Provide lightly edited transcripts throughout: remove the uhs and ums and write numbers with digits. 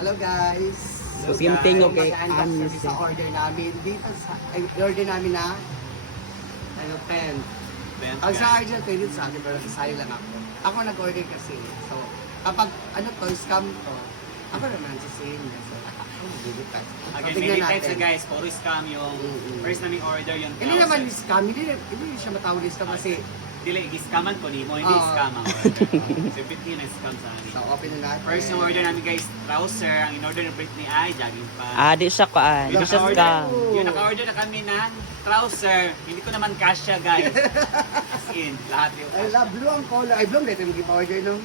Hello guys. So, same thing, okay. Mag-unbox kami sa order namin. Dito sa order namin na ano, pen. Ang sa order ko dito sa akin, pero isali lang ako. Ako nag-order kasi. So, kapag ano to, scam to, ako naman sa sale niya. So, bibigyan. Again, many times na guys, puro scam yung first naming order yung Hindi naman scam, hindi siya matawag scam kasi dili i-scaman ko ni mo, hindi scam ang order. So, hindi na scam sa amin. so, open na natin. First yung order namin guys, trouser. Ang in-order ng Britney ay jogging pants. Di siya kuan. Di siya scam. Yung naka-order na kami ng trouser, hindi ko naman kasya guys. As in, lahat yung Ay, blue ang color. Ay, blue, dito mag-order nung.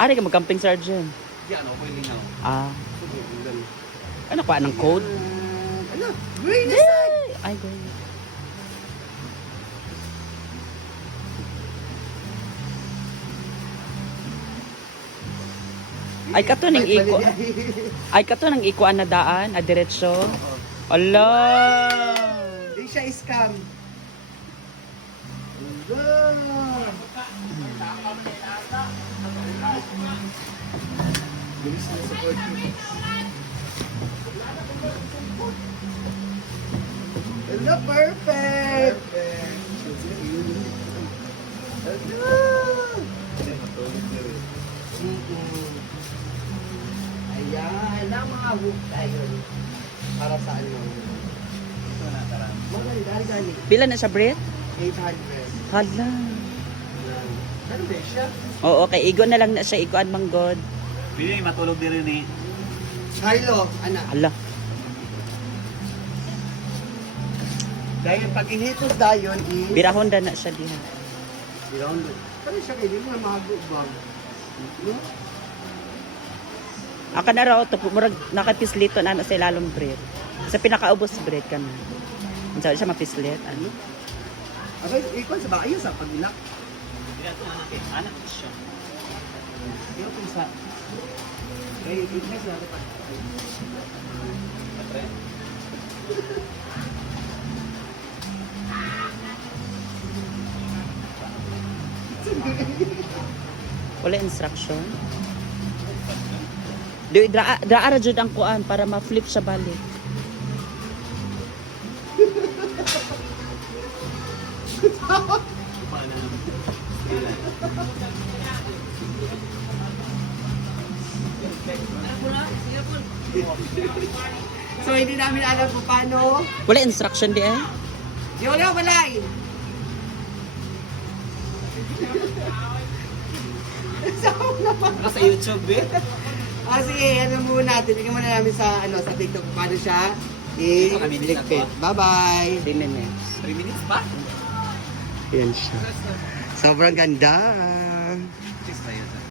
Ari ka mag-camping sergeant. Yan, ako yung linaw. Ano kuan ng code? Ano? Green is that? Ay, go. Ay kato ning iko. Ay kato nang ikuan na daan, diretso. Ala. Hindi siya scam. Bilis na support mo. Hello, perfect! Hello! Ayan, ang mga hook tayo. Para sa ano? Maganda, dali. Pila na siya, Brit? 800. Hala. Ano ba siya? Oo, kay Igo na lang na siya ikuan manggod. Pili matulog din rin eh. Carlo, anak. Hala. Dahil pag initos dayon is... Birahon na siya diha. Birahon doon. Pero siya kayo, hindi mo na mahagubang. No? Aka na raw to murag nakapislito na sa ilalong Brit. Sa pinakaubos Brit kan. Unsa siya mapislit ano? Okay, ikon sa bayo sa pagilak. Hindi na ito anak eh. Anak ko siya. Iyo kung sa... Okay, ikon sa natin pa. Wala instruction. Di dra jud ang kuan para ma-flip siya balik. So, hindi namin alam kung paano. Wala instruction di eh. Di wala, wala eh. Ano sa YouTube eh? Sige, ano muna natin. Tingnan muna namin sa, sa TikTok kung paano siya i-ligpit. Bye-bye! 3 minutes. 3 minutes pa? Yan siya. Sobrang ganda.